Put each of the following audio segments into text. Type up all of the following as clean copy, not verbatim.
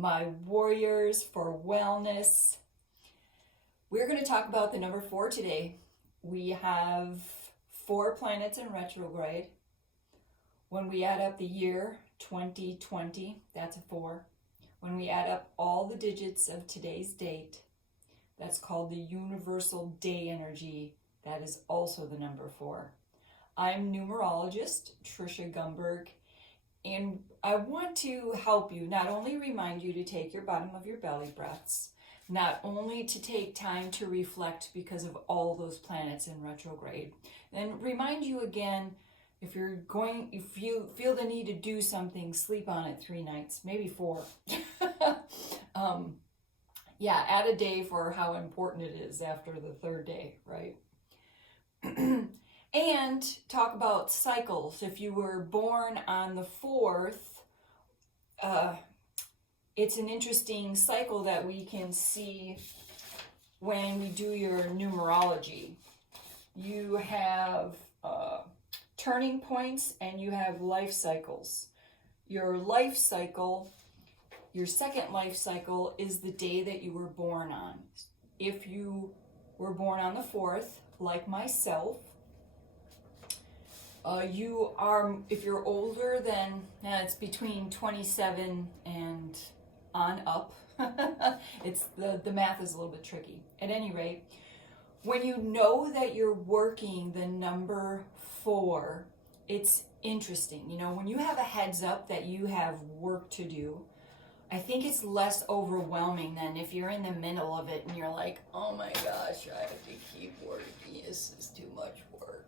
my warriors for wellness. We're going to talk about the number 4 today. We have 4 planets in retrograde. When we add up the year 2020, that's a 4. When we add up all the digits of today's date, that's called the universal day energy. That is also the number 4. I'm numerologist Trisha Gumberg, and I want to help you, not only remind you to take your bottom of your belly breaths, not only to take time to reflect because of all those planets in retrograde, and remind you again, if you feel the need to do something, sleep on it 3 nights, maybe 4. Add a day for how important it is after the 3rd day, right? And talk about cycles. If you were born on the 4th, it's an interesting cycle that we can see when we do your numerology. You have turning points and you have life cycles. Your life cycle, your second life cycle, is the day that you were born on. If you were born on the 4th, like myself, if you're older than, it's between 27 and on up. It's the math is a little bit tricky. At any rate, when you know that you're working the number 4, it's interesting. You know, when you have a heads up that you have work to do, I think it's less overwhelming than if you're in the middle of it and you're like, oh my gosh, I have to keep working. This is too much work.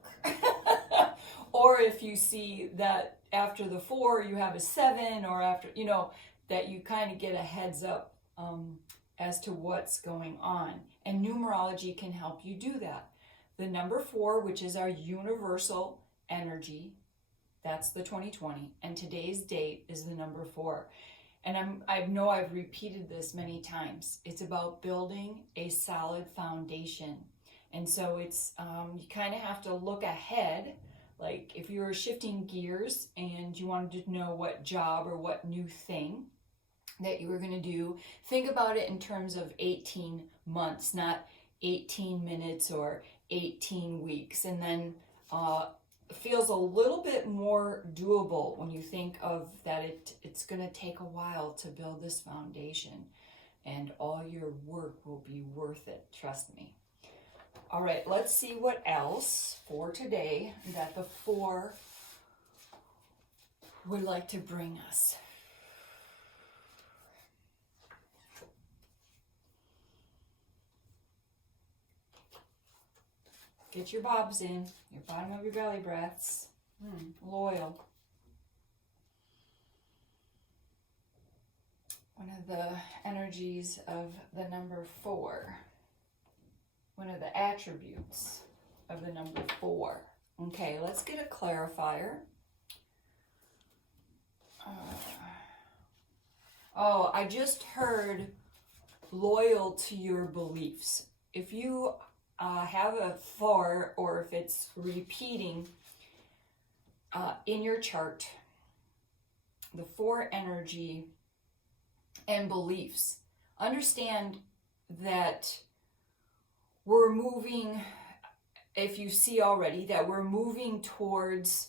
Or if you see that after the 4 you have a 7, or after, that you kind of get a heads up as to what's going on. And numerology can help you do that. The number 4, which is our universal energy, that's the 2020, and today's date is the number 4. And I know I've repeated this many times. It's about building a solid foundation. And so it's, you kind of have to look ahead. Like if you were shifting gears and you wanted to know what job or what new thing that you were going to do, think about it in terms of 18 months, not 18 minutes or 18 weeks. And then feels a little bit more doable when you think of that it's going to take a while to build this foundation, and all your work will be worth it, trust me. All right, let's see what else for today that the 4 would like to bring us. Get your bobs in, your bottom of your belly breaths. Loyal. One of the energies of the number 4. One of the attributes of the number 4. Okay, let's get a clarifier. I just heard loyal to your beliefs. If you have a 4, or if it's repeating in your chart, the 4 energy and beliefs, understand that we're moving, if you see already, that we're moving towards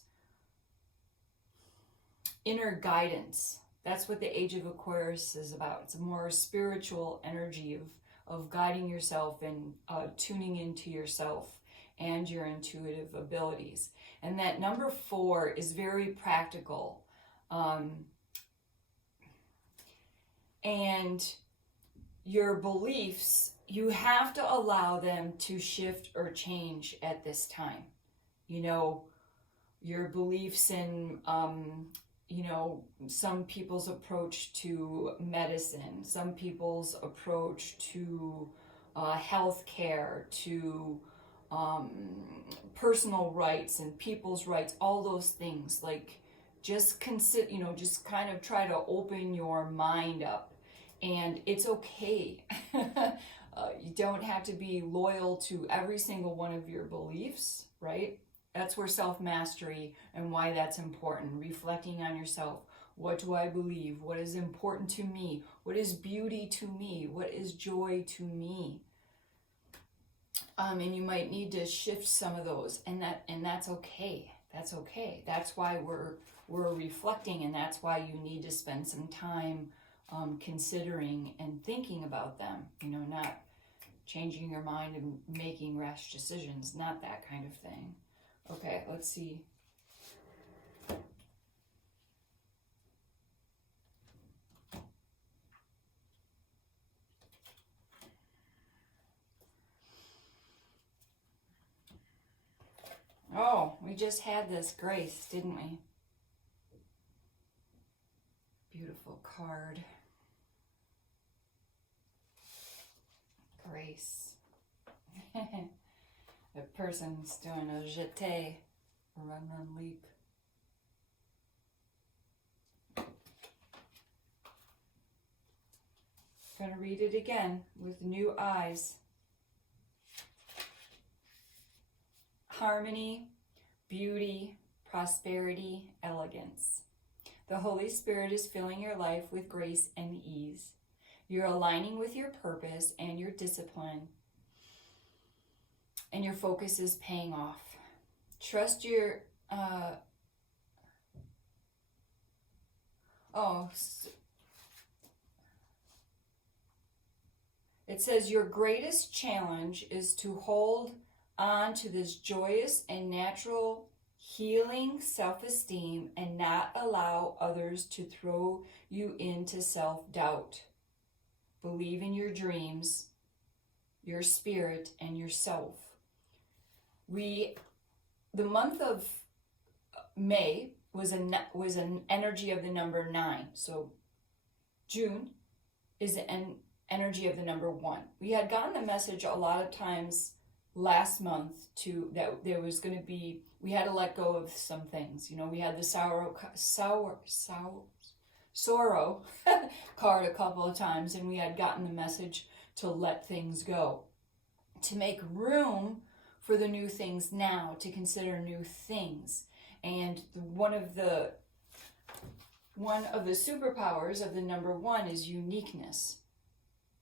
inner guidance. That's what the Age of Aquarius is about. It's a more spiritual energy of guiding yourself and tuning into yourself and your intuitive abilities. And that number 4 is very practical. And your beliefs, you have to allow them to shift or change at this time. Your beliefs in, some people's approach to medicine, some people's approach to healthcare, to personal rights and people's rights, all those things. Like, just consider, just kind of try to open your mind up. And it's okay. You don't have to be loyal to every single one of your beliefs, right? That's where self-mastery and why that's important. Reflecting on yourself. What do I believe? What is important to me? What is beauty to me? What is joy to me? And you might need to shift some of those, and that's okay. That's okay. That's why we're reflecting, and that's why you need to spend some time considering and thinking about them. You know, not changing your mind and making rash decisions, not that kind of thing. Okay, let's see. Oh, we just had this grace, didn't we? Beautiful card. Grace. The person's doing a jeté, run, leap. I'm going to read it again with new eyes. Harmony, beauty, prosperity, elegance. The Holy Spirit is filling your life with grace and ease. You're aligning with your purpose and your discipline, and your focus is paying off. Trust your it says your greatest challenge is to hold on to this joyous and natural healing self-esteem and not allow others to throw you into self-doubt. Believe in your dreams, your spirit, and yourself. The month of May was an energy of the number 9. So June is an energy of the number 1. We had gotten the message a lot of times last month that there was going to be, we had to let go of some things. You know, we had the sorrow card a couple of times, and we had gotten the message to let things go, to make room for the new things now, to consider new things. And one of the superpowers of the number 1 is uniqueness.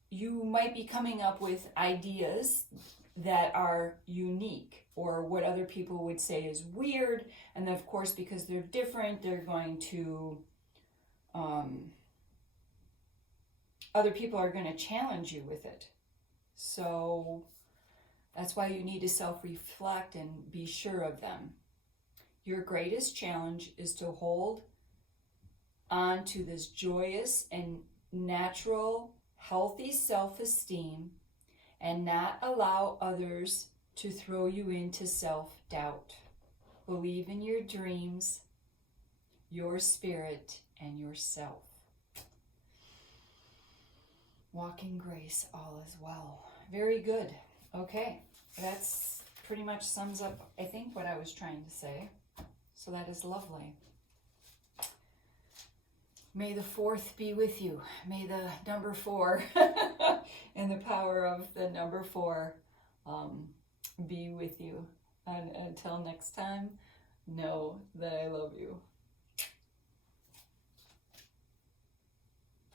You might be coming up with ideas that are unique, or what other people would say is weird, and of course, because they're different, they're going to other people are going to challenge you with it. So that's why you need to self-reflect and be sure of them. Your greatest challenge is to hold on to this joyous and natural, healthy self-esteem and not allow others to throw you into self-doubt. Believe in your dreams, your spirit, and yourself. Walk in grace, all is well. Very good. Okay, that's pretty much sums up, I think, what I was trying to say. So that is lovely. May the 4th be with you. May the number 4 and the power of the number 4 be with you. And until next time, know that I love you.